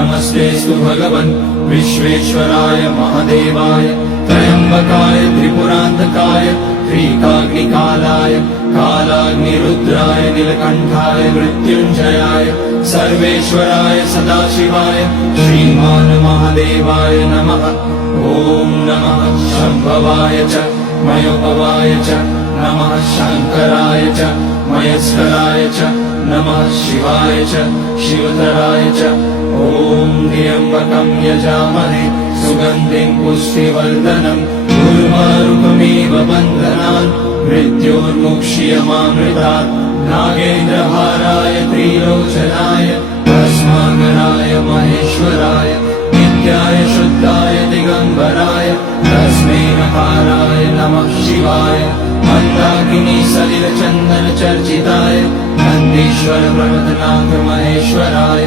नमस्तेस्तु भगवन् विश्वेश्वराय महादेवाय त्र्यम्बकाय त्रिपुरान्तकाय त्रिकाग्निकालाय कालाग्निरुद्राय नीलकण्ठाय मृत्युञ्जयाय सर्वेश्वराय सदाशिवाय श्रीमान् महादेवाय नमः। ॐ नमः शम्भवाय च मयोभवाय च नमः शङ्कराय च महेश्वराय च नमः शिवाय च शिवतराय च। ॐ त्र्यम्बकं यजामहे सुगन्धिं पुष्टिवर्धनम् उर्वारुकमिव बन्धनान् मृत्योर्मुक्ष्यमामृतात्। नागेन्द्रहाराय त्रिलोचनाय भस्माङ्गनाय महेश्वराय नित्याय शुद्धाय दिगम्बराय तस्मै नकाराय नमः शिवाय। मन्दाकिनी सलिलचन्दन चर्चिताय नन्दीश्वर प्रमथनाथ महेश्वराय